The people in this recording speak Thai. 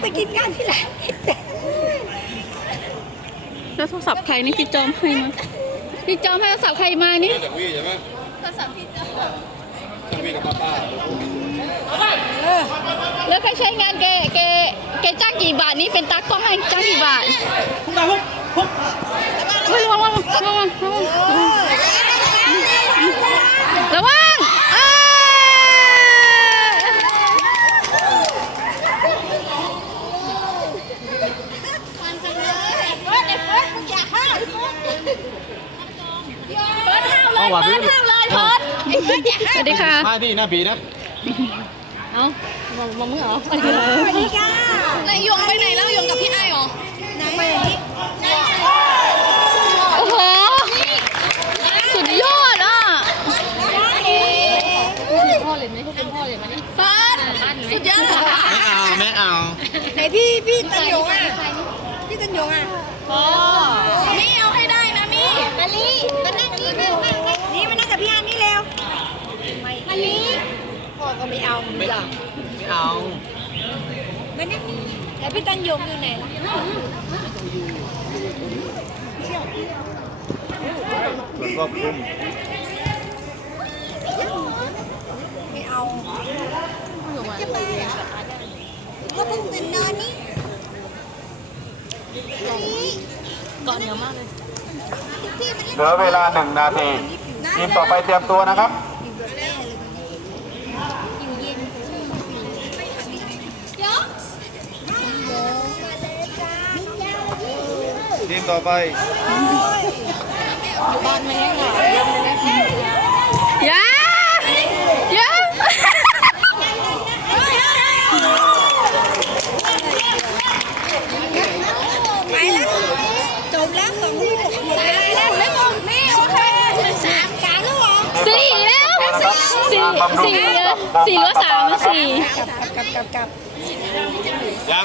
ไปกินข้าวที่ร้านแล้วโทรศัพท์ใครนี่พี่จอมให้มาพี่จอมให้โทรศัพท์ใครมานี่จากวี่ใช่ไหมโทรศัพท์พี่จอมจากวี่กับป้าป้าแล้วใครใช้งานแกแกแกจ้างกี่บาทนี่เป็นตากล้องให้จ้างกี่บาทเฮ้ยระวังระวังระวังระวังระวังอ้า เอาหวานพี่สวัสดีค่ะ มาที่หน้าบีนะเอามองมองมึงเหรอสวัสดีค่ะไหนยงไปไหนแล้วยงกับพี่ไอ้เหรอไหนมาอย่างนี้โอ้โห สุดยอดอะพ่อเลยไหมเขาเป็นพ่อเลยไหมฟันสุดยอดไม่เอาไม่เอาไหนพี่พี่ตันหยงอะพี่ตันหยงอะ พ่อนี่เอาให้ได้นะนี่ มาลีมานั่งนี่มานั่งนี่มานั่งกับพี่อันนี่เร็วมาลี พ่อก็ไม่เอาไม่อยาไม่เอามานั่งนี่แล้วพี่ตันหยงอยู่ไหนล่ะส่วนก็คุ้มไม่เอาจะไปก็เพิ่งตื่นนอนนี่ก่อนเยอะมากเลยเหลือเวลาหนึ่งนาทีทีมต่อไปเตรียมตัวนะครับ อยู่เย็นเดี๋ยวมาเลยจ้า ทีมต่อไปยาอย่าไปแล้วจบแล้วสองลูกสามแล้วไม่หมดไม่โอเคสามสามแล้วเหรอสี่แล้วสี่สี่สี่เหลือสี่เหลือสามแล้วสี่กลับกลับกลับกลับยัง